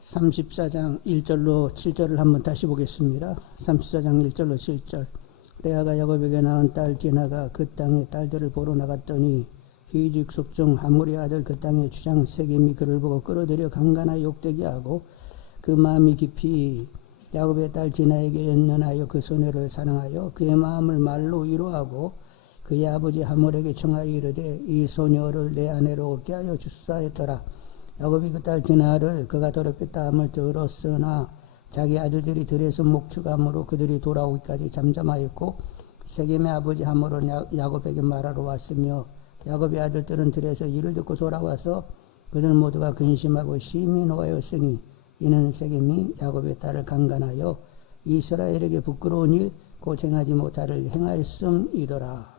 34장 1절로 7절을 한번 다시 보겠습니다. 34장 1절로 7절. 레아가 야곱에게 낳은 딸 디나가 그 땅의 딸들을 보러 나갔더니 히직 속중 하몰의 아들 그 땅의 주장 세겜이 그를 보고 끌어들여 강간하여 욕되게 하고 그 마음이 깊이 야곱의 딸 디나에게 연연하여 그 소녀를 사랑하여 그의 마음을 말로 위로하고 그의 아버지 하몰에게 청하여 이르되 이 소녀를 내 아내로 얻게 하여 주소하였더라. 야곱이 그 딸 디나를 그가 더럽혔다 함을 들었으나 자기 아들들이 들에서 목축함으로 그들이 돌아오기까지 잠잠하였고 세겜의 아버지 하몰은 야곱에게 말하러 왔으며 야곱의 아들들은 들에서 이를 듣고 돌아와서 그들 모두가 근심하고 심히 노하였으니 이는 세겜이 야곱의 딸을 강간하여 이스라엘에게 부끄러운 일 고생하지 못하를 행하였음이더라.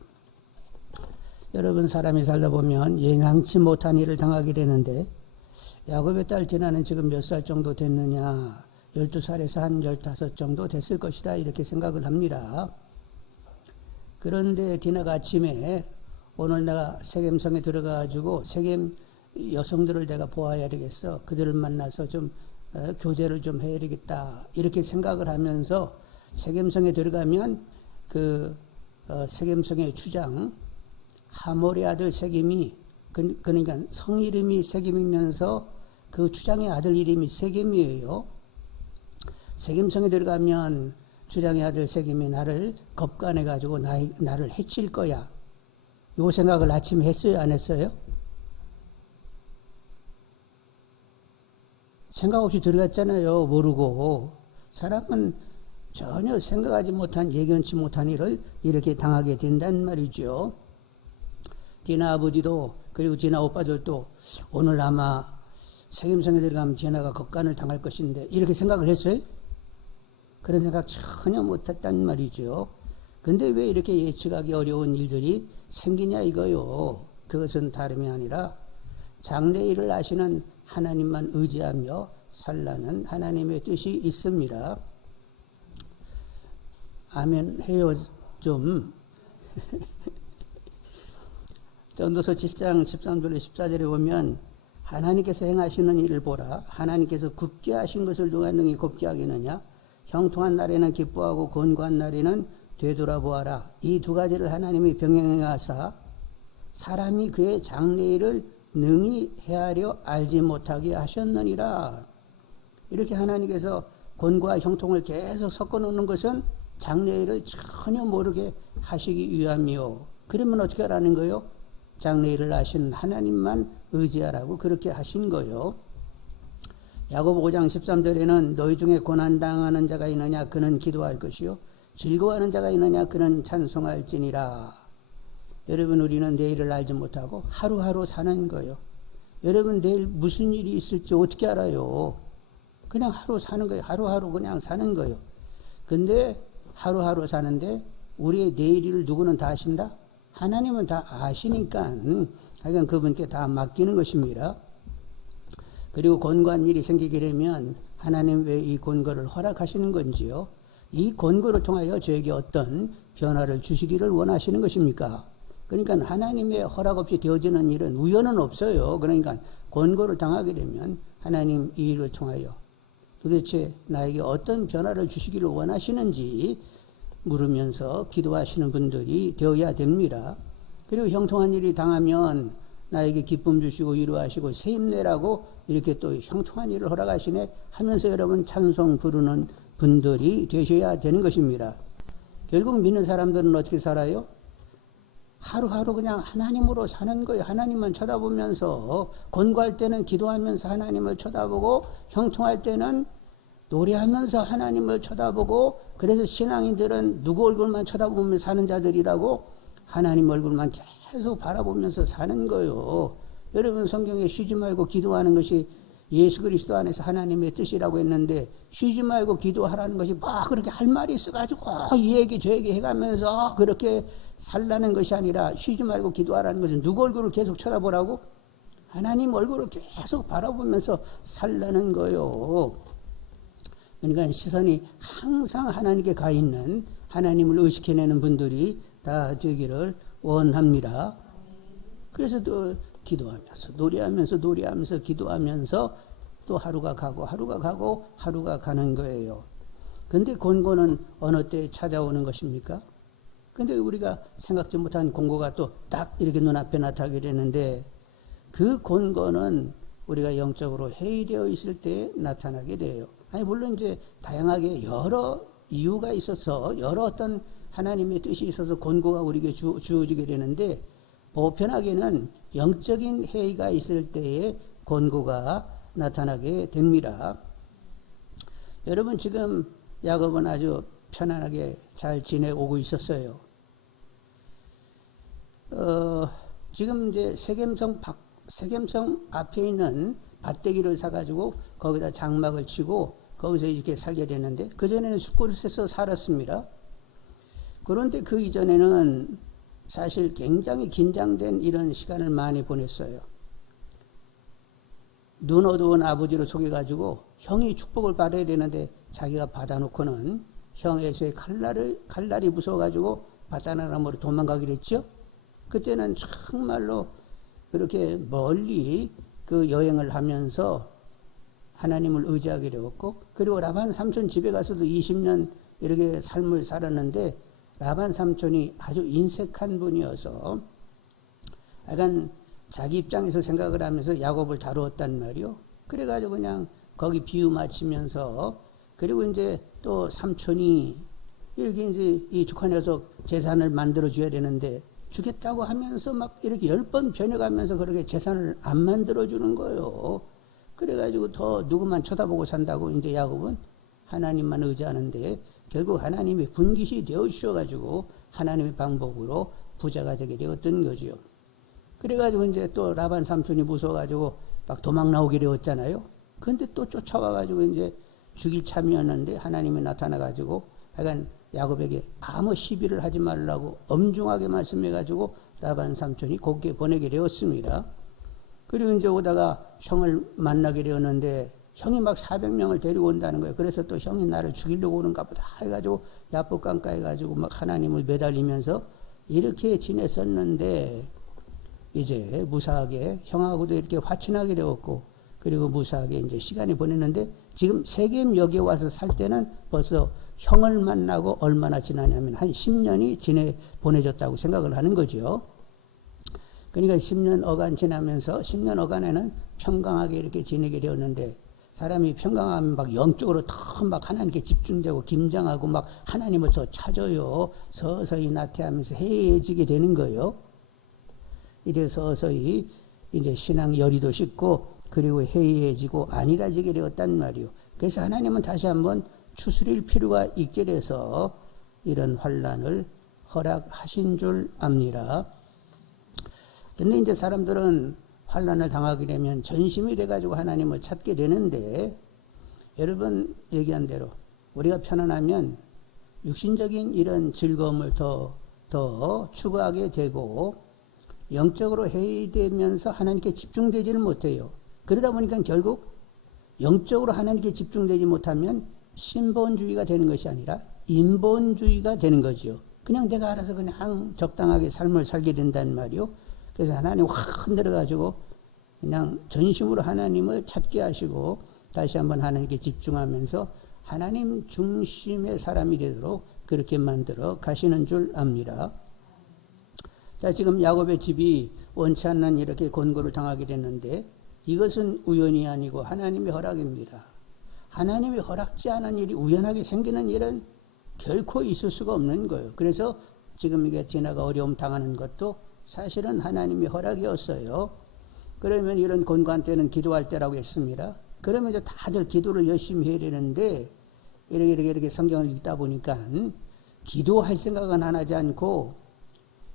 여러분, 사람이 살다 보면 예상치 못한 일을 당하게 되는데 야곱의 딸 디나는 지금 몇 살 정도 됐느냐? 12살에서 한 15 정도 됐을 것이다, 이렇게 생각을 합니다. 그런데 디나가 아침에 오늘 내가 세겜성에 들어가가지고 세겜 여성들을 내가 보아야 되겠어, 그들을 만나서 좀 교제를 좀 해야 되겠다, 이렇게 생각을 하면서 세겜성에 들어가면 그 세겜성의 주장 하몰의 아들 세겜이, 그러니까 성 이름이 세겜이면서 그 주장의 아들 이름이 세겜이에요. 세겜성에 들어가면 주장의 아들 세겜이 나를 겁간해가지고 나를 해칠 거야, 요 생각을 아침에 했어요, 안 했어요? 생각 없이 들어갔잖아요. 모르고. 사람은 전혀 생각하지 못한, 예견치 못한 일을 이렇게 당하게 된단 말이죠. 디나 아버지도 그리고 디나 오빠들도 오늘 아마 세겜성에 들어가면 디나가 겁간을 당할 것인데 이렇게 생각을 했어요? 그런 생각 전혀 못했단 말이죠. 근데 왜 이렇게 예측하기 어려운 일들이 생기냐 이거요. 그것은 다름이 아니라 장래 일을 아시는 하나님만 의지하며 살라는 하나님의 뜻이 있습니다. 아멘 해요 좀. 전도서 7장 13절에 14절에 보면 하나님께서 행하시는 일을 보라. 하나님께서 굽게 하신 것을 누가 능히 곱게 하겠느냐. 형통한 날에는 기뻐하고 곤고한 날에는 되돌아보아라. 이 두 가지를 하나님이 병행하사 사람이 그의 장래일을 능히 헤아려 알지 못하게 하셨느니라. 이렇게 하나님께서 곤고와 형통을 계속 섞어놓는 것은 장래일을 전혀 모르게 하시기 위함이요. 그러면 어떻게 하라는 거요? 장래일을 아시는 하나님만 의지하라고 그렇게 하신 거요. 야고보 5장 13절에는 너희 중에 고난당하는 자가 있느냐 그는 기도할 것이요 즐거워하는 자가 있느냐 그는 찬송할지니라. 여러분, 우리는 내일을 알지 못하고 하루하루 사는 거예요. 여러분, 내일 무슨 일이 있을지 어떻게 알아요? 그냥 하루 사는 거예요. 하루하루 그냥 사는 거예요. 근데 하루하루 사는데 우리의 내일을 누구는 다 아신다? 하나님은 다 아시니까 하여간 그분께 다 맡기는 것입니다. 그리고 곤고한 일이 생기게 되면 하나님 왜 이 곤고를 허락하시는 건지요? 이 곤고를 통하여 저에게 어떤 변화를 주시기를 원하시는 것입니까? 그러니까 하나님의 허락 없이 되어지는 일은 우연은 없어요. 그러니까 곤고를 당하게 되면 하나님 이 일을 통하여 도대체 나에게 어떤 변화를 주시기를 원하시는지 물으면서 기도하시는 분들이 되어야 됩니다. 그리고 형통한 일이 당하면 나에게 기쁨 주시고 위로하시고 새 힘내라고 이렇게 또 형통한 일을 허락하시네 하면서 여러분 찬송 부르는 분들이 되셔야 되는 것입니다. 결국 믿는 사람들은 어떻게 살아요? 하루하루 그냥 하나님으로 사는 거예요. 하나님만 쳐다보면서, 곤고할 때는 기도하면서 하나님을 쳐다보고, 형통할 때는 노래하면서 하나님을 쳐다보고, 그래서 신앙인들은 누구 얼굴만 쳐다보면 사는 자들이라고 하나님 얼굴만 계속 바라보면서 사는 거예요. 여러분, 성경에 쉬지 말고 기도하는 것이 예수 그리스도 안에서 하나님의 뜻이라고 했는데 쉬지 말고 기도하라는 것이 막 그렇게 할 말이 있어가지고 이 얘기 저 얘기 해가면서 그렇게 살라는 것이 아니라 쉬지 말고 기도하라는 것은 누구 얼굴을 계속 쳐다보라고? 하나님 얼굴을 계속 바라보면서 살라는 거예요. 그러니까 시선이 항상 하나님께 가 있는, 하나님을 의식해내는 분들이 다 되기를 원합니다. 그래서 또 기도하면서 노래하면서 기도하면서 또 하루가 가고 하루가 가고 하루가 가는 거예요. 근데 곤고는 어느 때 찾아오는 것입니까? 근데 우리가 생각지 못한 공고가 또 딱 이렇게 눈앞에 나타나게 되는데 그 곤고는 우리가 영적으로 해이되어 있을 때 나타나게 돼요. 아니 물론 이제 다양하게 여러 이유가 있어서 여러 어떤 하나님의 뜻이 있어서 곤고가 우리에게 주어지게 되는데 보편하게는 영적인 해이가 있을 때에 곤고가 나타나게 됩니다. 여러분 지금 야곱은 아주 편안하게 잘 지내오고 있었어요. 지금 이제 세겜성 앞에 있는 밭대기를 사가지고 거기다 장막을 치고 거기서 이렇게 살게 되는데 그전에는 숲곳에서 살았습니다. 그런데 그 이전에는 사실 굉장히 긴장된 이런 시간을 많이 보냈어요. 눈 어두운 아버지를 속여가지고 형이 축복을 받아야 되는데 자기가 받아놓고는 형에서의 칼날이 무서워가지고 바다나라로 도망가기로 했죠. 그때는 정말로 그렇게 멀리 그 여행을 하면서 하나님을 의지하게 되었고, 그리고 라반 삼촌 집에 가서도 20년 이렇게 삶을 살았는데 라반 삼촌이 아주 인색한 분이어서 약간 자기 입장에서 생각을 하면서 야곱을 다루었단 말이요. 그래가지고 그냥 거기 비유 맞추면서, 그리고 이제 또 삼촌이 이렇게 이제 이 조카 녀석 재산을 만들어줘야 되는데 주겠다고 하면서 막 이렇게 10번 변해가면서 그렇게 재산을 안 만들어주는 거예요. 그래가지고 더 누구만 쳐다보고 산다고 이제 야곱은 하나님만 의지하는데 결국 하나님이 분깃이 되어 주셔가지고 하나님의 방법으로 부자가 되게 되었던 거지요. 그래가지고 이제 또 라반 삼촌이 무서워가지고 막 도망 나오게 되었잖아요. 근데 또 쫓아와가지고 이제 죽일 참이었는데 하나님이 나타나가지고 약간 야곱에게 아무 시비를 하지 말라고 엄중하게 말씀해가지고 라반 삼촌이 곱게 보내게 되었습니다. 그리고 이제 오다가 형을 만나게 되었는데 형이 막 400명을 데리고 온다는 거예요. 그래서 또 형이 나를 죽이려고 오는가 보다 해가지고 야복강가 해가지고 막 하나님을 매달리면서 이렇게 지냈었는데 이제 무사하게 형하고도 이렇게 화친하게 되었고, 그리고 무사하게 이제 시간이 보냈는데 지금 세겜 여기에 와서 살 때는 벌써 형을 만나고 얼마나 지나냐면 한 10년이 보내졌다고 생각을 하는 거죠. 그러니까 10년 어간 지나면서 10년 어간에는 평강하게 이렇게 지내게 되었는데, 사람이 평강하면 막 영적으로 더 막 하나님께 집중되고 김장하고 막 하나님을 더 찾아요. 서서히 나태하면서 해해지게 되는 거예요. 이래 서서히 이제 신앙 열의도 식고 그리고 해이해지고 안일해지게 되었단 말이요. 그래서 하나님은 다시 한번 추스릴 필요가 있게 돼서 이런 환난을 허락하신 줄 압니다. 근데 이제 사람들은 환난을 당하게 되면 전심이 돼가지고 하나님을 찾게 되는데, 여러분 얘기한 대로 우리가 편안하면 육신적인 이런 즐거움을 더 추구하게 되고 영적으로 해이되면서 하나님께 집중되지를 못해요. 그러다 보니까 결국 영적으로 하나님께 집중되지 못하면 신본주의가 되는 것이 아니라 인본주의가 되는 거죠. 그냥 내가 알아서 그냥 적당하게 삶을 살게 된다는 말이요. 그래서 하나님 확 흔들어가지고 그냥 전심으로 하나님을 찾게 하시고 다시 한번 하나님께 집중하면서 하나님 중심의 사람이 되도록 그렇게 만들어 가시는 줄 압니다. 자, 지금 야곱의 집이 원치 않는 이렇게 곤고를 당하게 됐는데 이것은 우연이 아니고 하나님의 허락입니다. 하나님이 허락지 않은 일이 우연하게 생기는 일은 결코 있을 수가 없는 거예요. 그래서 지금 이게 디나가 어려움 당하는 것도 사실은 하나님의 허락이었어요. 그러면 이런 곤고한 때는 기도할 때라고 했습니다. 그러면 이제 다들 기도를 열심히 해야 되는데 이렇게 성경을 읽다 보니까 기도할 생각은 안 하지 않고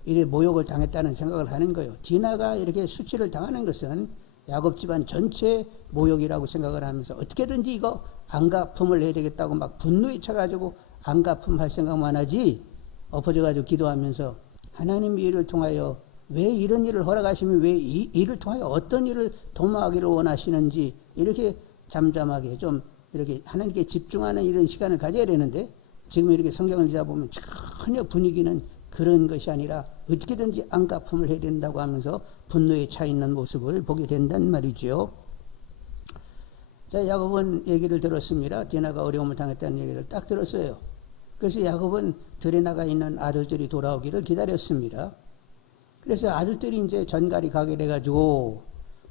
이제 모욕을 당했다는 생각을 하는 거예요. 디나가 이렇게 수치를 당하는 것은 야곱 집안 전체 모욕이라고 생각을 하면서 어떻게든지 이거 안갚음을 해야 되겠다고 막 분노에 차가지고 안갚음 할 생각만 하지, 엎어져가지고 기도하면서 하나님 일을 통하여 왜 이런 일을 허락하시면 왜 이 일을 통하여 어떤 일을 도모하기를 원하시는지 이렇게 잠잠하게 좀 이렇게 하나님께 집중하는 이런 시간을 가져야 되는데, 지금 이렇게 성경을 읽다 보면 전혀 분위기는 그런 것이 아니라 어떻게든지 안갚음을 해야 된다고 하면서 분노에 차 있는 모습을 보게 된단 말이죠. 자, 야곱은 얘기를 들었습니다. 디나가 어려움을 당했다는 얘기를 딱 들었어요. 그래서 야곱은 들에 나가 있는 아들들이 돌아오기를 기다렸습니다. 그래서 아들들이 이제 전갈이 가게 돼가지고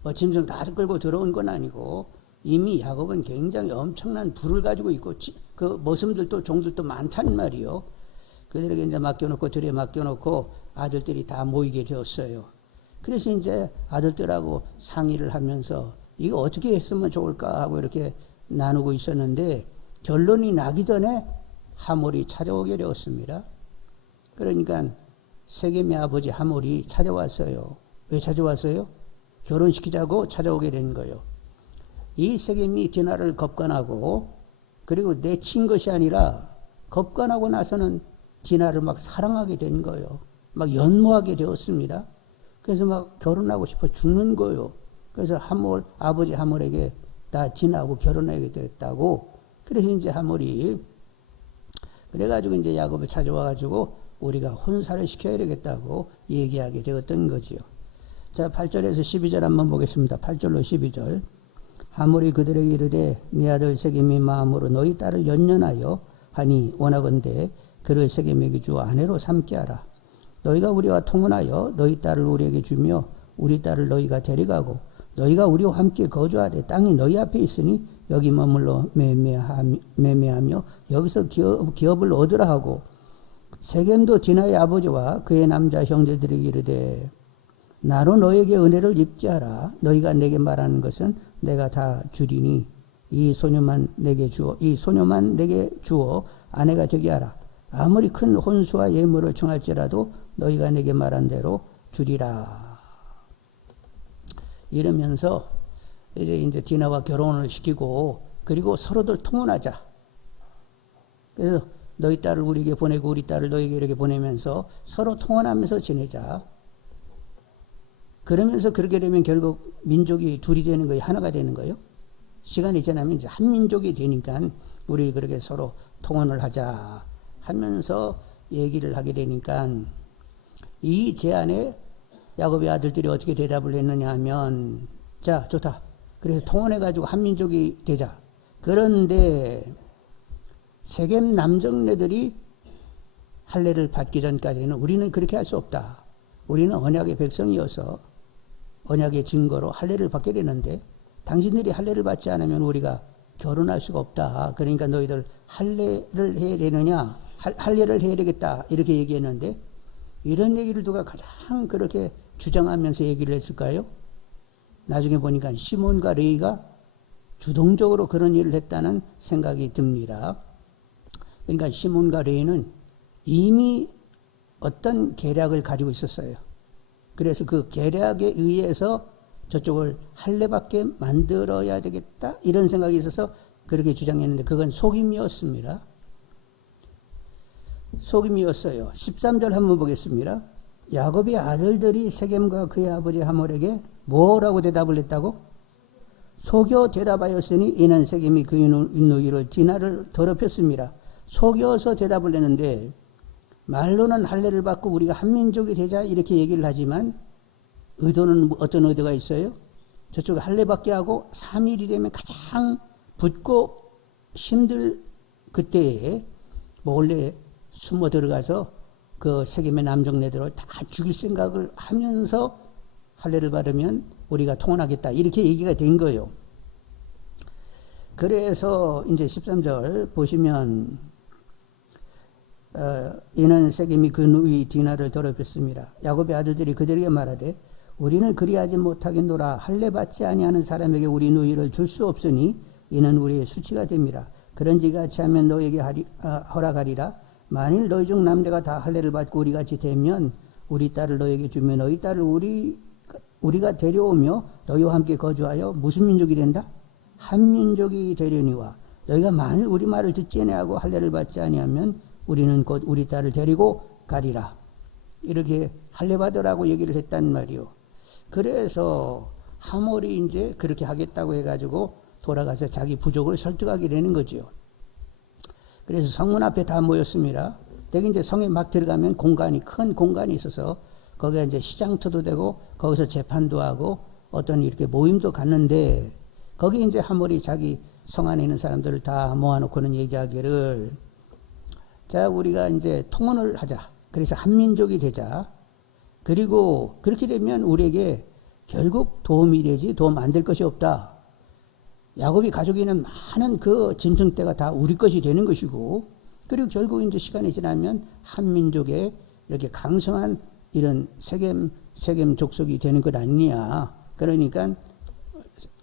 뭐 짐승 다 끌고 들어온 건 아니고 이미 야곱은 굉장히 엄청난 부를 가지고 있고 그 머슴들도 종들도 많단 말이요. 그들에게 이제 맡겨놓고 들에 맡겨놓고 아들들이 다 모이게 되었어요. 그래서 이제 아들들하고 상의를 하면서 이거 어떻게 했으면 좋을까 하고 이렇게 나누고 있었는데 결론이 나기 전에 하몰이 찾아오게 되었습니다. 그러니까 세겜의 아버지 하몰이 찾아왔어요. 왜 찾아왔어요? 결혼시키자고 찾아오게 된 거예요. 이 세겜이 디나를 겁간하고 그리고 내친 것이 아니라 겁간하고 나서는 디나를 막 사랑하게 된 거예요. 막 연모하게 되었습니다. 그래서 막 결혼하고 싶어 죽는 거예요. 그래서 하몰, 아버지 하몰에게 나 디나하고 결혼하게 됐다고. 그래서 이제 하몰이 그래가지고 이제 야곱을 찾아와가지고 우리가 혼사를 시켜야 되겠다고 얘기하게 되었던 거지요. 자, 8절에서 12절 한번 보겠습니다. 8절로 12절. 하몰이 그들에게 이르되 네 아들 세겜이 마음으로 너희 딸을 연연하여 하니 원하건대 그를 세겜에게 주어 아내로 삼게 하라. 너희가 우리와 통혼하여 너희 딸을 우리에게 주며 우리 딸을 너희가 데려가고 너희가 우리와 함께 거주하되 땅이 너희 앞에 있으니 여기 머물러 매매하며 여기서 기업을 얻으라 하고 세겜도 디나의 아버지와 그의 남자 형제들에게 이르되 나로 너에게 은혜를 입게 하라. 너희가 내게 말하는 것은 내가 다 주리니 이 소녀만 내게 주어 아내가 되게 하라. 아무리 큰 혼수와 예물을 청할지라도 너희가 내게 말한 대로 주리라. 이러면서 이제 디나와 결혼을 시키고 그리고 서로들 통혼하자. 그래서 너희 딸을 우리에게 보내고 우리 딸을 너희에게 이렇게 보내면서 서로 통혼하면서 지내자. 그러면서 그렇게 되면 결국 민족이 둘이 되는 거예요. 하나가 되는 거예요. 시간이 지나면 이제 한 민족이 되니까 우리 그렇게 서로 통혼을 하자 하면서 얘기를 하게 되니까 이 제안에 야곱의 아들들이 어떻게 대답을 했느냐 하면 자, 좋다. 그래서 통혼해가지고 한 민족이 되자. 그런데 세겜 남정네들이 할례를 받기 전까지는 우리는 그렇게 할 수 없다. 우리는 언약의 백성이어서 언약의 증거로 할례를 받게 되는데 당신들이 할례를 받지 않으면 우리가 결혼할 수가 없다. 그러니까 너희들 할례를 해야 되느냐? 할례를 해야 되겠다. 이렇게 얘기했는데 이런 얘기를 누가 가장 그렇게 주장하면서 얘기를 했을까요? 나중에 보니까 시몬과 레위가 주동적으로 그런 일을 했다는 생각이 듭니다. 그러니까 시몬과 레위는 이미 어떤 계략을 가지고 있었어요. 그래서 그 계략에 의해서 저쪽을 할례받게 만들어야 되겠다 이런 생각이 있어서 그렇게 주장했는데 그건 속임이었습니다. 속임이었어요. 13절 한번 보겠습니다. 야곱의 아들들이 세겜과 그의 아버지 하몰에게 뭐라고 대답을 했다고? 속여 대답하였으니 이는 세겜이 그 누이를 디나를 더럽혔습니다. 속여서 대답을 했는데 말로는 할례를 받고 우리가 한민족이 되자 이렇게 얘기를 하지만 의도는 어떤 의도가 있어요? 저쪽에 할례 받게 하고 3일이 되면 가장 붓고 힘들 그때에 몰래 숨어 들어가서 그 세겜의 남정네들을 다 죽일 생각을 하면서 할례를 받으면 우리가 통혼하겠다 이렇게 얘기가 된 거예요. 그래서 이제 13절 보시면 이는 세겜이 그 누이 디나를 더럽혔습니다. 야곱의 아들들이 그들에게 말하되 우리는 그리하지 못하겠노라. 할례 받지 아니하는 사람에게 우리 누이를 줄 수 없으니 이는 우리의 수치가 됩니다. 그런지 같이 하면 너에게 허락하리라. 만일 너희 중 남자가 다 할례를 받고 우리같이 되면 우리 딸을 너에게 주며 너희 딸을 우리가 데려오며 너희와 함께 거주하여 무슨 민족이 된다? 한 민족이 되려니와 너희가 만일 우리 말을 듣지 아니하고 할례를 받지 아니하면 우리는 곧 우리 딸을 데리고 가리라. 이렇게 할례 받으라고 얘기를 했단 말이요. 그래서 하몰이 이제 그렇게 하겠다고 해가지고 돌아가서 자기 부족을 설득하게 되는 거죠. 그래서 성문 앞에 다 모였습니다. 여기 이제 성에 막 들어가면 큰 공간이 있어서 거기가 이제 시장터도 되고 거기서 재판도 하고 어떤 이렇게 모임도 갔는데 거기 이제 하몰이 자기 성 안에 있는 사람들을 다 모아놓고는 얘기하기를, 자, 우리가 이제 통혼을 하자. 그래서 한민족이 되자. 그리고 그렇게 되면 우리에게 결국 도움이 되지 도움 안 될 것이 없다. 야곱이 가지고 있는 많은 그 짐승떼가 다 우리 것이 되는 것이고, 그리고 결국 이제 시간이 지나면 한민족의 이렇게 강성한 이런 세겜 족속이 되는 것 아니냐. 그러니까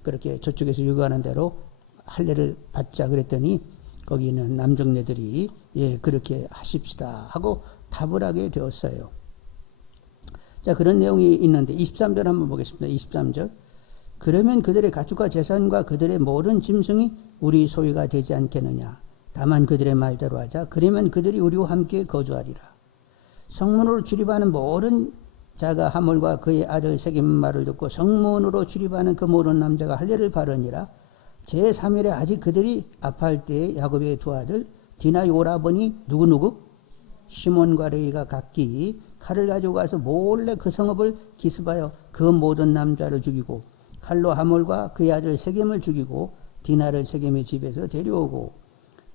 그렇게 저쪽에서 요구하는 대로 할례를 받자 그랬더니 거기 있는 남정네들이 예, 그렇게 하십시다 하고 답을 하게 되었어요. 자, 그런 내용이 있는데 23절 한번 보겠습니다. 23절. 그러면 그들의 가축과 재산과 그들의 모든 짐승이 우리 소유가 되지 않겠느냐. 다만 그들의 말대로 하자. 그러면 그들이 우리와 함께 거주하리라. 성문으로 출입하는 모든 자가 하몰과 그의 아들 세겜 말을 듣고 성문으로 출입하는 그 모든 남자가 할례를 바르니라. 제3일에 아직 그들이 아파할 때에 야곱의 두 아들 디나 오라버니 누구? 시몬과 레이가 각기 칼을 가지고 가서 몰래 그 성읍을 기습하여 그 모든 남자를 죽이고 칼로 하몰과 그의 아들 세겜을 죽이고 디나를 세겜의 집에서 데려오고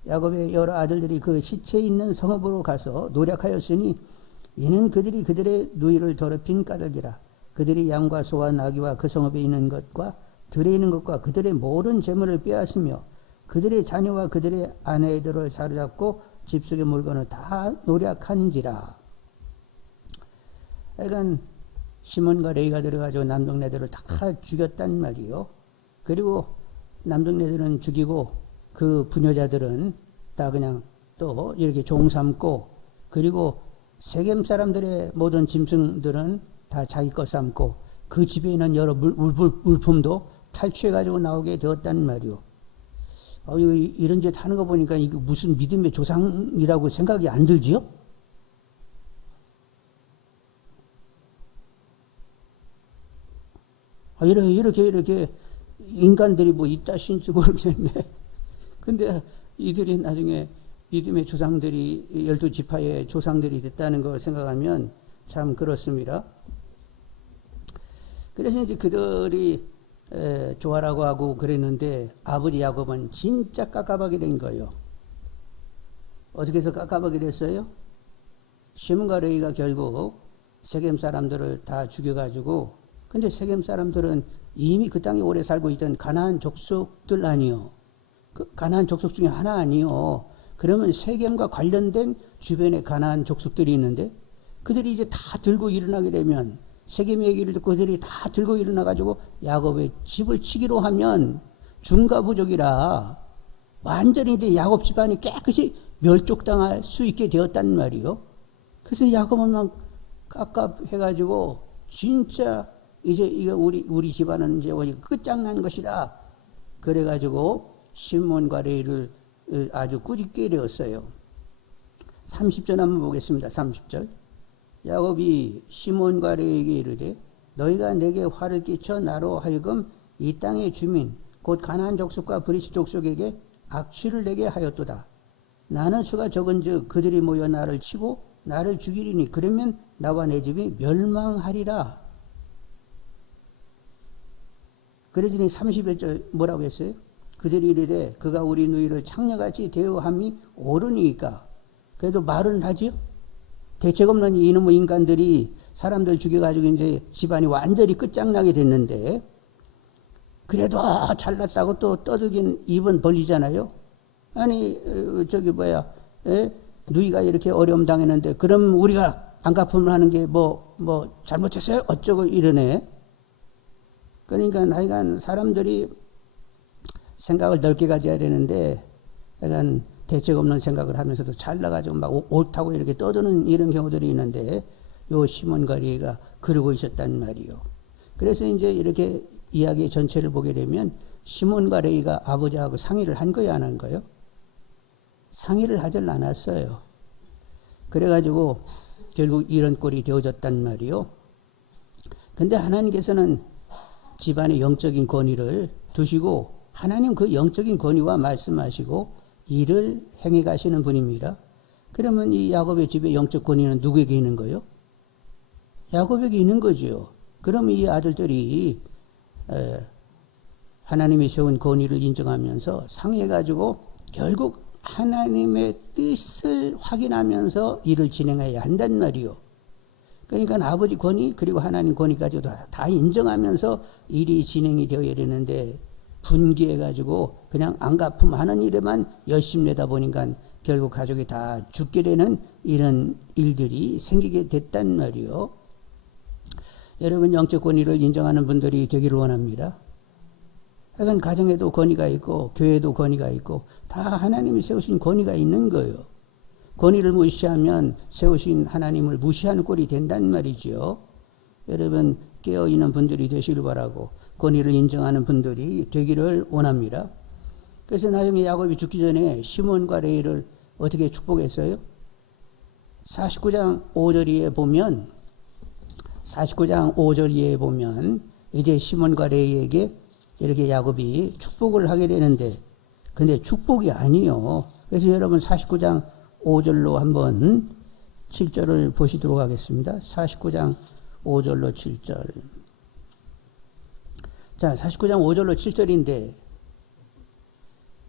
야곱의 여러 아들들이 그 시체 있는 성읍으로 가서 노력하였으니 이는 그들이 그들의 누이를 더럽힌 까닭이라. 그들이 양과 소와 나귀와 그 성읍에 있는 것과 들에 있는 것과 그들의 모든 재물을 빼앗으며 그들의 자녀와 그들의 아내들을 사로잡고 집 속의 물건을 다 노력한지라. 그러니까 시몬과 레이가 들어가지고 남동네들을 다 죽였단 말이요. 그리고 남동네들은 죽이고 그 부녀자들은 다 그냥 또 이렇게 종 삼고, 그리고 세겜 사람들의 모든 짐승들은 다 자기 것 삼고 그 집에 있는 여러 물품도 탈취해가지고 나오게 되었단 말이요. 이런 짓 하는 거 보니까 이게 무슨 믿음의 조상이라고 생각이 안 들지요? 이렇게 인간들이 뭐 있다 신지 모르겠네. 근데 이들이 나중에 믿음의 조상들이 12지파의 조상들이 됐다는 걸 생각하면 참 그렇습니다. 그래서 이제 그들이 좋아라고 하고 그랬는데 아버지 야곱은 진짜 깝깝하게 된 거예요. 어떻게 해서 깝깝하게 됐어요? 시몬과 레이가 결국 세겜 사람들을 다 죽여가지고, 근데 세겜 사람들은 이미 그 땅에 오래 살고 있던 가나안 족속들 아니요. 그 가나안 족속 중에 하나 아니요. 그러면 세겜과 관련된 주변에 가나안 족속들이 있는데 그들이 이제 다 들고 일어나게 되면, 세겜 얘기를 듣고 그들이 다 들고 일어나가지고 야곱의 집을 치기로 하면 중가부족이라 완전히 이제 야곱 집안이 깨끗이 멸족당할 수 있게 되었단 말이요. 그래서 야곱은 막 깝깝해가지고 진짜 이제 이거 우리 집안은 이제 끝장난 것이다. 그래가지고 시몬과 레이를 아주 꾸짖게 되었어요. 30절 한번 보겠습니다. 30절. 야곱이 시몬과 레이에게 이르되 너희가 내게 화를 끼쳐 나로 하여금 이 땅의 주민 곧 가나안 족속과 브리스 족속에게 악취를 내게 하였도다. 나는 수가 적은즉 그들이 모여 나를 치고 나를 죽이리니 그러면 나와 내 집이 멸망하리라. 그러더니 31절 뭐라고 했어요? 그들이 이르되 그가 우리 누이를 창녀같이 대우함이 옳으니까. 그래도 말은 하지요. 대책 없는 이놈의 인간들이 사람들 죽여가지고 이제 집안이 완전히 끝장나게 됐는데, 그래도 잘났다고 또 떠들긴 입은 벌리잖아요. 아니 누이가 이렇게 어려움 당했는데 그럼 우리가 안 갚으면 하는 게 뭐 잘못했어요? 어쩌고 이러네. 그러니까 나이간 사람들이 생각을 넓게 가져야 되는데 약간 대책 없는 생각을 하면서도 잘나가지고 막 옳다고 이렇게 떠드는 이런 경우들이 있는데, 요 시몬과 레이가 그러고 있었단 말이요. 그래서 이제 이렇게 이야기 전체를 보게 되면 시몬과 레이가 아버지하고 상의를 한 거야, 안 한 거요? 상의를 하질 않았어요. 그래가지고 결국 이런 꼴이 되어졌단 말이요. 근데 하나님께서는 집안의 영적인 권위를 두시고 하나님 그 영적인 권위와 말씀하시고 일을 행해 가시는 분입니다. 그러면 이 야곱의 집의 영적 권위는 누구에게 있는 거예요? 야곱에게 있는 거죠. 그러면 이 아들들이 하나님이 세운 권위를 인정하면서 상해가지고 결국 하나님의 뜻을 확인하면서 일을 진행해야 한단 말이요. 그러니까 아버지 권위 그리고 하나님 권위까지도 다 인정하면서 일이 진행이 되어야 되는데 분기해가지고 그냥 안갚음하는 일에만 열심히 내다 보니까 결국 가족이 다 죽게 되는 이런 일들이 생기게 됐단 말이요. 여러분 영적 권위를 인정하는 분들이 되기를 원합니다. 하여간 가정에도 권위가 있고 교회에도 권위가 있고 다 하나님이 세우신 권위가 있는 거예요. 권위를 무시하면 세우신 하나님을 무시하는 꼴이 된단 말이죠. 여러분 깨어있는 분들이 되시길 바라고 권위를 인정하는 분들이 되기를 원합니다. 그래서 나중에 야곱이 죽기 전에 시몬과 레이를 어떻게 축복했어요? 49장 5절 이에 보면 49장 5절 이에 보면 이제 시몬과 레이에게 이렇게 야곱이 축복을 하게 되는데 근데 축복이 아니요. 그래서 여러분 49장 5절로 한번 7절을 보시도록 하겠습니다. 49장 5절로 7절. 자, 49장 5절로 7절인데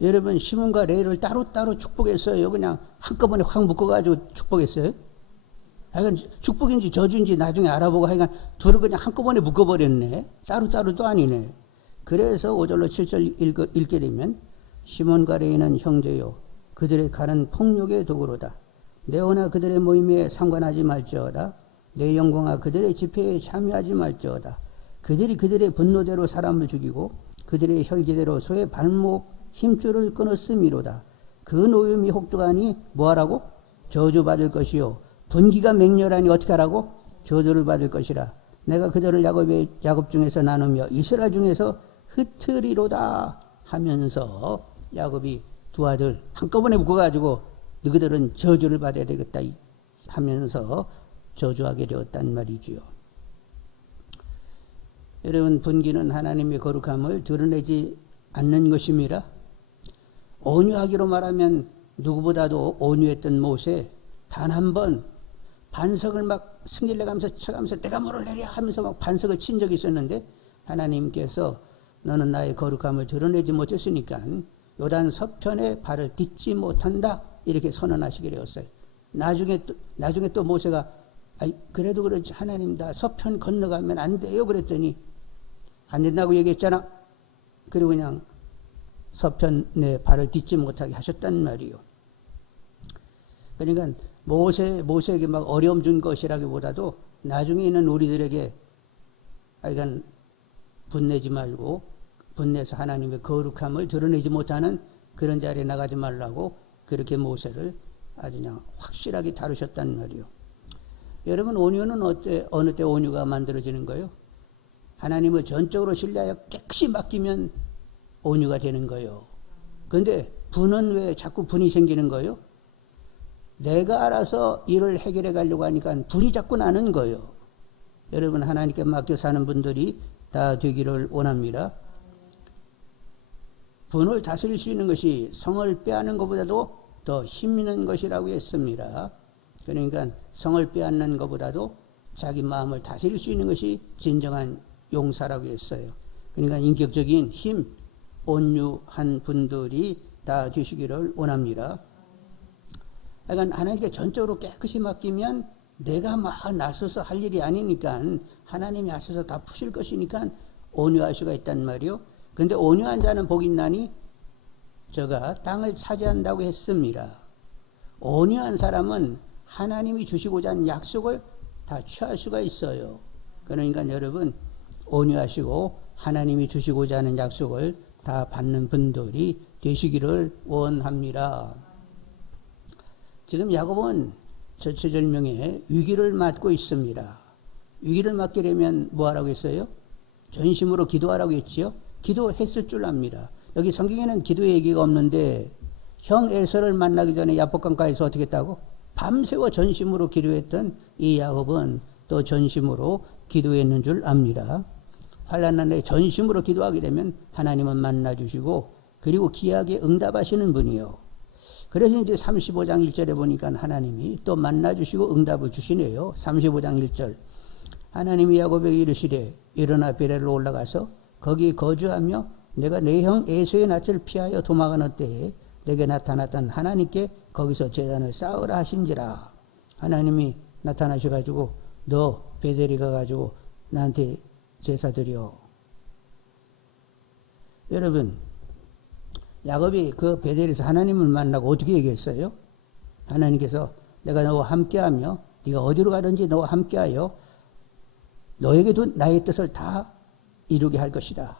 여러분 시몬과 레이를 따로따로 축복했어요. 그냥 한꺼번에 확 묶어가지고 축복했어요. 하여간 축복인지 저주인지 나중에 알아보고 하여간 둘을 그냥 한꺼번에 묶어버렸네. 따로따로도 아니네. 그래서 5절로 7절 읽게 되면 시몬과 레이는 형제요 그들의 칼은 폭력의 도구로다. 네오나 그들의 모임에 상관하지 말지어다. 내 영광아 그들의 집회에 참여하지 말지어다. 그들이 그들의 분노대로 사람을 죽이고 그들의 혈기대로 소의 발목 힘줄을 끊었음이로다. 그 노임이 혹독하니 뭐하라고? 저주받을 것이요 분기가 맹렬하니 어떻게 하라고? 저주를 받을 것이라. 내가 그들을 야곱 중에서 나누며 이스라엘 중에서 흩으리로다 하면서 야곱이 두 아들 한꺼번에 묶어가지고 너희들은 저주를 받아야 되겠다 하면서 저주하게 되었단 말이지요. 여러분 분기는 하나님의 거룩함을 드러내지 않는 것입니다. 온유하기로 말하면 누구보다도 온유했던 모세 단 한 번 반석을 막 승질내 가면서 쳐가면서 내가 뭐를 내려 하면서 막 반석을 친 적이 있었는데 하나님께서 너는 나의 거룩함을 드러내지 못했으니까 요단 서편에 발을 딛지 못한다 이렇게 선언하시게 되었어요. 나중에 또 모세가 그래도 그렇지 하나님 나 서편 건너가면 안 돼요 그랬더니 안 된다고 얘기했잖아. 그리고 그냥 서편에 발을 딛지 못하게 하셨단 말이요. 그러니까 모세에게 막 어려움 준 것이라기보다도 나중에 있는 우리들에게 하여간 분내지 말고 분내서 하나님의 거룩함을 드러내지 못하는 그런 자리에 나가지 말라고 그렇게 모세를 아주 그냥 확실하게 다루셨단 말이요. 여러분 온유는 어느 때 온유가 만들어지는 거예요? 하나님을 전적으로 신뢰하여 깨끗이 맡기면 온유가 되는 거예요. 그런데 분은 왜 자꾸 분이 생기는 거예요? 내가 알아서 일을 해결해 가려고 하니까 분이 자꾸 나는 거예요. 여러분 하나님께 맡겨 사는 분들이 다 되기를 원합니다. 분을 다스릴 수 있는 것이 성을 빼앗는 것보다도 더 힘 있는 것이라고 했습니다. 그러니까 성을 빼앗는 것보다도 자기 마음을 다스릴 수 있는 것이 진정한 용사라고 했어요. 그러니까 인격적인 힘, 온유한 분들이 다 되시기를 원합니다. 그러니까 하나님께 전적으로 깨끗이 맡기면 내가 막 나서서 할 일이 아니니까 하나님이 하셔서 다 푸실 것이니까 온유할 수가 있단 말이요. 그런데 온유한 자는 복이 있나니 저가 땅을 차지한다고 했습니다. 온유한 사람은 하나님이 주시고자 하는 약속을 다 취할 수가 있어요. 그러니까 여러분 온유하시고 하나님이 주시고자 하는 약속을 다 받는 분들이 되시기를 원합니다. 지금 야곱은 절체절명의 위기를 맞고 있습니다. 위기를 맞게 되면 뭐 하라고 했어요? 전심으로 기도하라고 했지요. 기도했을 줄 압니다. 여기 성경에는 기도의 얘기가 없는데 형 에서를 만나기 전에 야복강가에서 어떻게 했다고? 밤새워 전심으로 기도했던 이 야곱은 또 전심으로 기도했는 줄 압니다. 환난 날에 전심으로 기도하게 되면 하나님은 만나주시고 그리고 귀하게 응답하시는 분이요. 그래서 이제 35장 1절에 보니까 하나님이 또 만나주시고 응답을 주시네요. 35장 1절. 하나님이 야곱에게 이르시되 일어나 베델로 올라가서 거기 거주하며 내가 내 형 에서의 낯을 피하여 도망하는 때에 내게 나타났던 하나님께 거기서 제단을 쌓으라 하신지라. 하나님이 나타나셔가지고 너 베델이 가가지고 나한테 제사 드려. 여러분, 야곱이 그 베델에서 하나님을 만나고 어떻게 얘기했어요? 하나님께서 내가 너와 함께하며 네가 어디로 가든지 너와 함께하여 너에게도 나의 뜻을 다 이루게 할 것이다.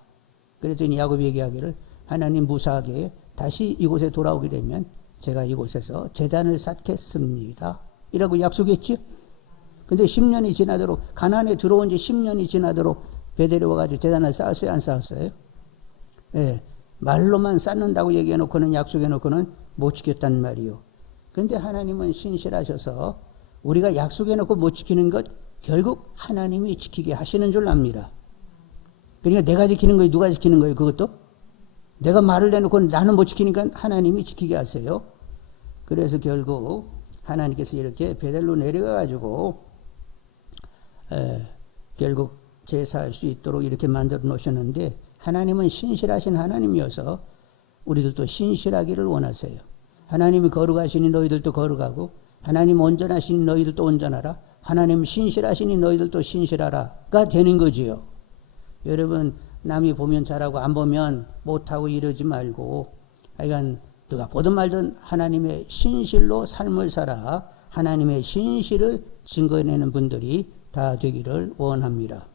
그랬더니 야곱이 얘기하기를 하나님 무사하게 다시 이곳에 돌아오게 되면 제가 이곳에서 제단을 쌓겠습니다. 이라고 약속했죠. 근데 10년이 지나도록 가나안에 들어온 지 10년이 지나도록 베델에 와가지고 제단을 쌓았어요? 안 쌓았어요? 예, 말로만 쌓는다고 얘기해놓고는 약속해놓고는 못 지켰단 말이요. 근데 하나님은 신실하셔서 우리가 약속해놓고 못 지키는 것 결국 하나님이 지키게 하시는 줄 압니다. 그러니까 내가 지키는 거예요? 누가 지키는 거예요? 그것도? 내가 말을 내놓고 나는 못 지키니까 하나님이 지키게 하세요. 그래서 결국 하나님께서 이렇게 베델로 내려가가지고 결국 제사할 수 있도록 이렇게 만들어 놓으셨는데 하나님은 신실하신 하나님이어서 우리들도 신실하기를 원하세요. 하나님이 거룩하시니 너희들도 거룩하고 하나님 온전하시니 너희들도 온전하라. 하나님 신실하시니 너희들도 신실하라가 되는 거지요. 여러분, 남이 보면 잘하고 안 보면 못하고 이러지 말고 하여간 누가 보든 말든 하나님의 신실로 삶을 살아 하나님의 신실을 증거해내는 분들이 다 되기를 원합니다.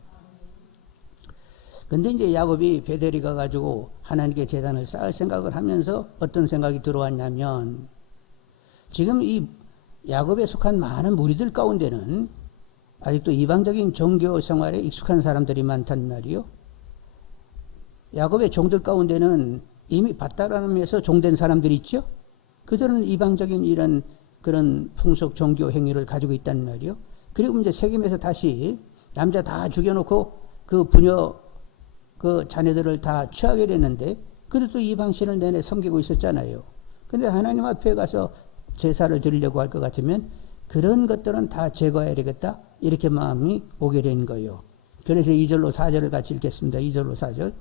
근데 이제 야곱이 베델이 가가지고 하나님께 제단을 쌓을 생각을 하면서 어떤 생각이 들어왔냐면 지금 이 야곱에 속한 많은 무리들 가운데는 아직도 이방적인 종교 생활에 익숙한 사람들이 많단 말이요. 야곱의 종들 가운데는 이미 밧다람에서 종된 사람들이 있죠. 그들은 이방적인 이런 그런 풍속 종교 행위를 가지고 있단 말이요. 그리고 이제 세겜에서 다시 남자 다 죽여놓고 그 부녀 그 자녀들을 다 취하게 됐는데 그들도 이방신을 내내 섬기고 있었잖아요. 근데 하나님 앞에 가서 제사를 드리려고 할 것 같으면 그런 것들은 다 제거해야 되겠다. 이렇게 마음이 오게 된 거예요. 그래서 2절로 4절을 같이 읽겠습니다. 2절로 4절.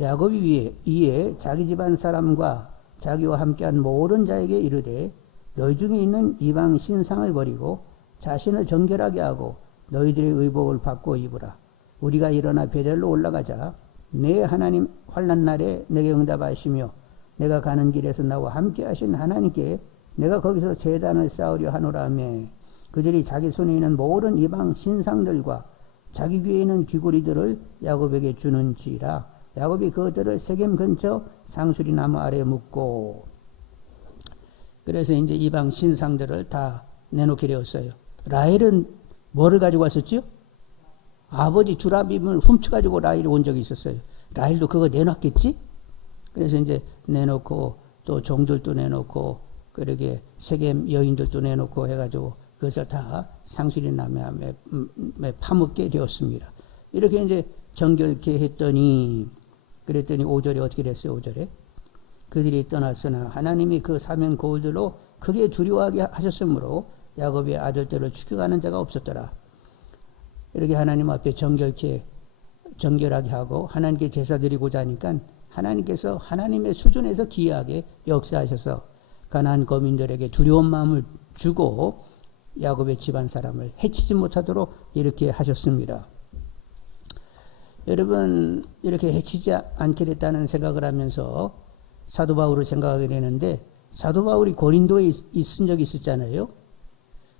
야곱이 이에 자기 집안 사람과 자기와 함께한 모든 자에게 이르되 너희 중에 있는 이방 신상을 버리고 자신을 정결하게 하고 너희들의 의복을 바꾸어 입으라. 우리가 일어나 베델로 올라가자. 내 하나님 환난 날에 내게 응답하시며 내가 가는 길에서 나와 함께 하신 하나님께 내가 거기서 제단을 쌓으려 하노라며 그들이 자기 손에 있는 모든 이방 신상들과 자기 귀에 있는 귀고리들을 야곱에게 주는지라. 야곱이 그들을 세겜 근처 상수리 나무 아래에 묻고 그래서 이제 이방 신상들을 다 내놓게 되었어요. 라헬은 뭐를 가지고 왔었죠? 아버지 주라빔을 훔쳐가지고 라헬이 온 적이 있었어요. 라헬도 그거 내놨겠지? 그래서 이제 내놓고 또 종들도 내놓고 그러게 세겜 여인들도 내놓고 해가지고 그것을 다 상수리 나무에 파묻게 되었습니다. 이렇게 이제 정결케 했더니 그랬더니 5절에 어떻게 됐어요? 5절에 그들이 떠났으나 하나님이 그 사면 거울들로 크게 두려워하게 하셨으므로 야곱의 아들들을 죽여가는 자가 없었더라. 이렇게 하나님 앞에 정결하게 하고 하나님께 제사 드리고자 하니까 하나님께서 하나님의 수준에서 기이하게 역사하셔서 가나안 거민들에게 두려운 마음을 주고 야곱의 집안 사람을 해치지 못하도록 이렇게 하셨습니다. 여러분, 이렇게 해치지 않게 됐다는 생각을 하면서 사도 바울을 생각하게 되는데 사도 바울이 고린도에 있은 적이 있었잖아요.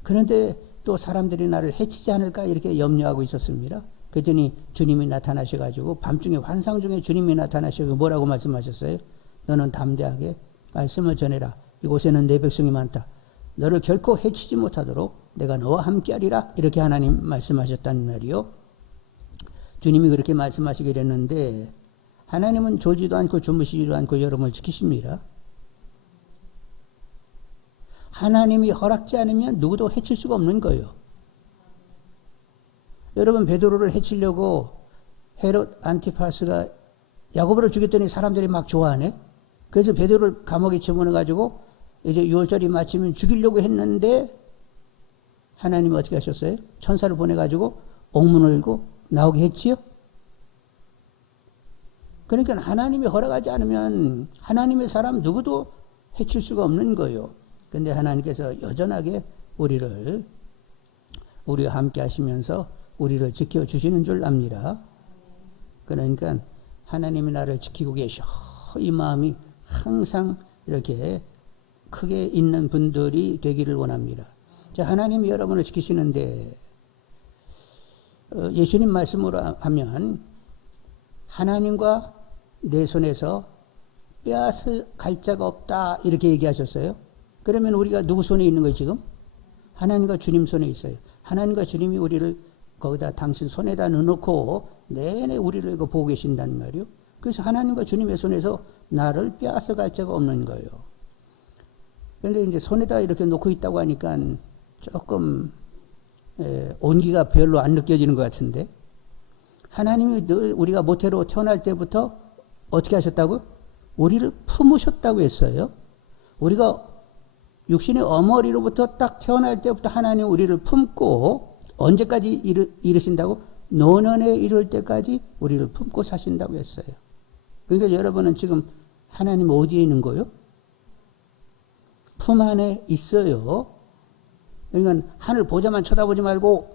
그런데 또 사람들이 나를 해치지 않을까 이렇게 염려하고 있었습니다. 그랬더니 주님이 나타나셔가지고 밤중에 환상 중에 주님이 나타나셔서 뭐라고 말씀하셨어요? 너는 담대하게 말씀을 전해라. 이곳에는 내 백성이 많다. 너를 결코 해치지 못하도록 내가 너와 함께하리라. 이렇게 하나님 말씀하셨단 말이요. 주님이 그렇게 말씀하시게 됐는데 하나님은 졸지도 않고 주무시지도 않고 여러분을 지키십니다. 하나님이 허락지 않으면 누구도 해칠 수가 없는 거예요. 여러분, 베드로를 해치려고 헤롯 안티파스가 야고보를 죽였더니 사람들이 막 좋아하네. 그래서 베드로를 감옥에 집어넣어가지고 이제 6월절이 마치면 죽이려고 했는데 하나님이 어떻게 하셨어요? 천사를 보내가지고 옥문을 열고 나오게 했지요. 그러니까 하나님이 허락하지 않으면 하나님의 사람 누구도 해칠 수가 없는 거예요. 그런데 하나님께서 여전하게 우리와 함께 하시면서 우리를 지켜주시는 줄 압니다. 그러니까 하나님이 나를 지키고 계셔. 이 마음이 항상 이렇게 크게 있는 분들이 되기를 원합니다. 자, 하나님이 여러분을 지키시는데 예수님 말씀으로 하면 하나님과 내 손에서 빼앗을 자가 없다 이렇게 얘기하셨어요. 그러면 우리가 누구 손에 있는 거예요 지금? 하나님과 주님 손에 있어요. 하나님과 주님이 우리를 거기다 당신 손에다 넣어놓고 내내 우리를 이거 보고 계신단 말이요. 그래서 하나님과 주님의 손에서 나를 빼앗아갈 자가 없는 거예요. 그런데 이제 손에다 이렇게 놓고 있다고 하니까 조금 온기가 별로 안 느껴지는 것 같은데, 하나님이 늘 우리가 모태로 태어날 때부터 어떻게 하셨다고요? 우리를 품으셨다고 했어요. 우리가 육신의 어머니로부터 딱 태어날 때부터 하나님 우리를 품고 언제까지 이르신다고? 노년에 이를 때까지 우리를 품고 사신다고 했어요. 그러니까 여러분은 지금 하나님 어디에 있는 거예요? 품 안에 있어요. 그러니까 하늘 보자만 쳐다보지 말고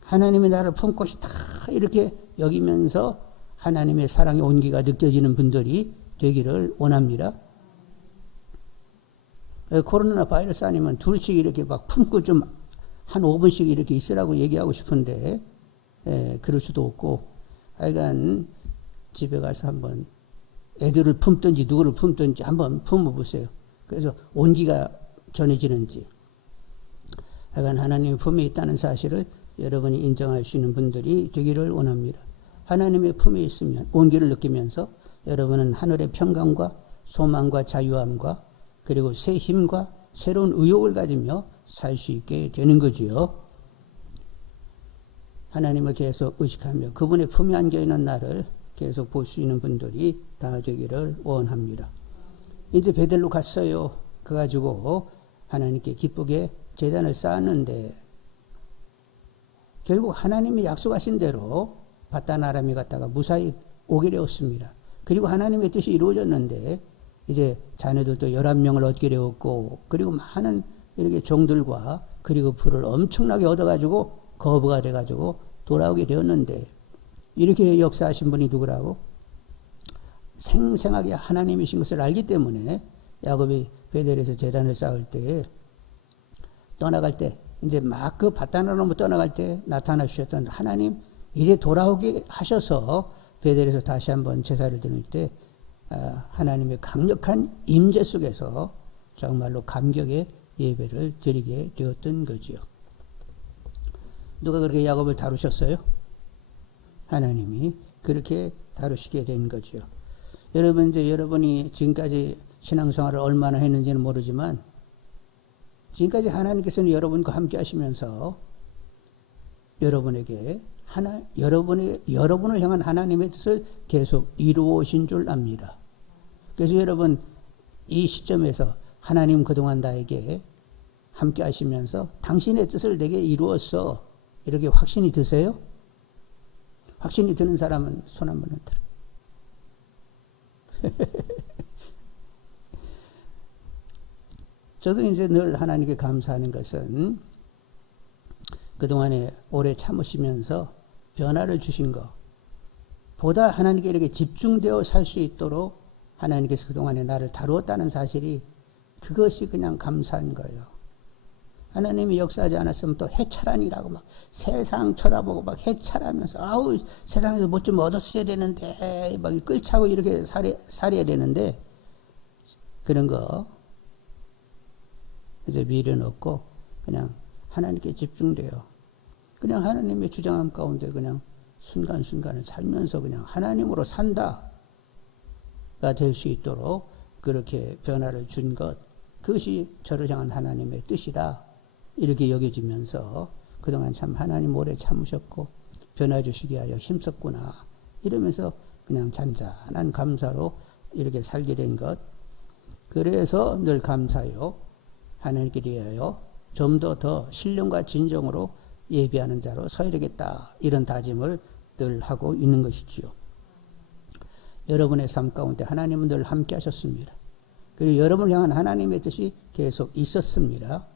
하나님이 나를 품고 싶다 이렇게 여기면서 하나님의 사랑의 온기가 느껴지는 분들이 되기를 원합니다. 코로나 바이러스 아니면 둘씩 이렇게 막 품고 좀 한 5분씩 이렇게 있으라고 얘기하고 싶은데 그럴 수도 없고, 하여간 집에 가서 한번 애들을 품든지 누구를 품든지 한번 품어보세요. 그래서 온기가 전해지는지. 하여간 하나님의 품에 있다는 사실을 여러분이 인정할 수 있는 분들이 되기를 원합니다. 하나님의 품에 있으면 온기를 느끼면서 여러분은 하늘의 평강과 소망과 자유함과 그리고 새 힘과 새로운 의욕을 가지며 살 수 있게 되는 거지요. 하나님을 계속 의식하며 그분의 품에 안겨있는 나를 계속 볼 수 있는 분들이 다 되기를 원합니다. 이제 베델로 갔어요. 그래가지고 하나님께 기쁘게 제단을 쌓았는데 결국 하나님이 약속하신 대로 바단 아람이 갔다가 무사히 오게 되었습니다. 그리고 하나님의 뜻이 이루어졌는데 이제 자녀들도 11명을 얻게 되었고, 그리고 많은 이렇게 종들과 그리고 풀을 엄청나게 얻어가지고 거부가 돼가지고 돌아오게 되었는데, 이렇게 역사하신 분이 누구라고? 생생하게 하나님이신 것을 알기 때문에 야곱이 베델에서 제단을 쌓을 때 떠나갈 때 이제 막 그 바단 아람으로 떠나갈 때 나타나 주셨던 하나님, 이제 돌아오게 하셔서 베델에서 다시 한번 제사를 드릴 때 하나님의 강력한 임재 속에서 정말로 감격의 예배를 드리게 되었던 거지요. 누가 그렇게 야곱을 다루셨어요? 하나님이 그렇게 다루시게 된 거지요. 여러분, 이제 여러분이 지금까지 신앙생활을 얼마나 했는지는 모르지만 지금까지 하나님께서는 여러분과 함께 하시면서 여러분에게 여러분을 향한 하나님의 뜻을 계속 이루어 오신 줄 압니다. 그래서 여러분, 이 시점에서 하나님 그동안 나에게 함께 하시면서 당신의 뜻을 내게 이루었어, 이렇게 확신이 드세요? 확신이 드는 사람은 손 한번 들어. 저도 이제 늘 하나님께 감사하는 것은 그동안에 오래 참으시면서 변화를 주신 것, 보다 하나님께 이렇게 집중되어 살 수 있도록 하나님께서 그동안에 나를 다루었다는 사실이, 그것이 그냥 감사한 거예요. 하나님이 역사하지 않았으면 또 해찰하니라고 막 세상 쳐다보고 막 해찰하면서 아우 세상에서 뭐 좀 얻었어야 되는데 막 끌차고 이렇게 살아야 되는데, 그런 거 이제 미련없고 그냥 하나님께 집중돼요. 그냥 하나님의 주장함 가운데 그냥 순간순간을 살면서 그냥 하나님으로 산다가 될 수 있도록 그렇게 변화를 준 것, 그것이 저를 향한 하나님의 뜻이다 이렇게 여겨지면서 그동안 참 하나님 오래 참으셨고 변화 주시게 하여 힘썼구나 이러면서 그냥 잔잔한 감사로 이렇게 살게 된 것, 그래서 늘 감사요 하나님께 대하여 좀 더 신령과 진정으로 예배하는 자로 서야 되겠다, 이런 다짐을 늘 하고 있는 것이지요. 여러분의 삶 가운데 하나님은 늘 함께 하셨습니다. 그리고 여러분을 향한 하나님의 뜻이 계속 있었습니다.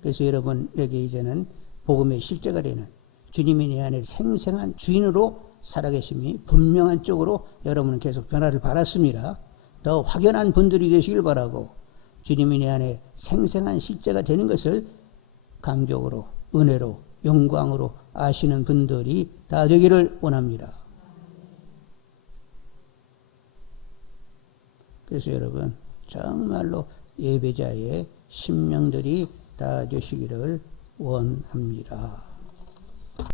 그래서 여러분에게 이제는 복음의 실제가 되는 주님이 내 안에 생생한 주인으로 살아계심이 분명한 쪽으로 여러분은 계속 변화를 바랐습니다. 더 확연한 분들이 되시길 바라고 주님이 내 안에 생생한 실제가 되는 것을 감격으로 은혜로 영광으로 아시는 분들이 다 되기를 원합니다. 그래서 여러분 정말로 예배자의 심령들이 다 되시기를 원합니다.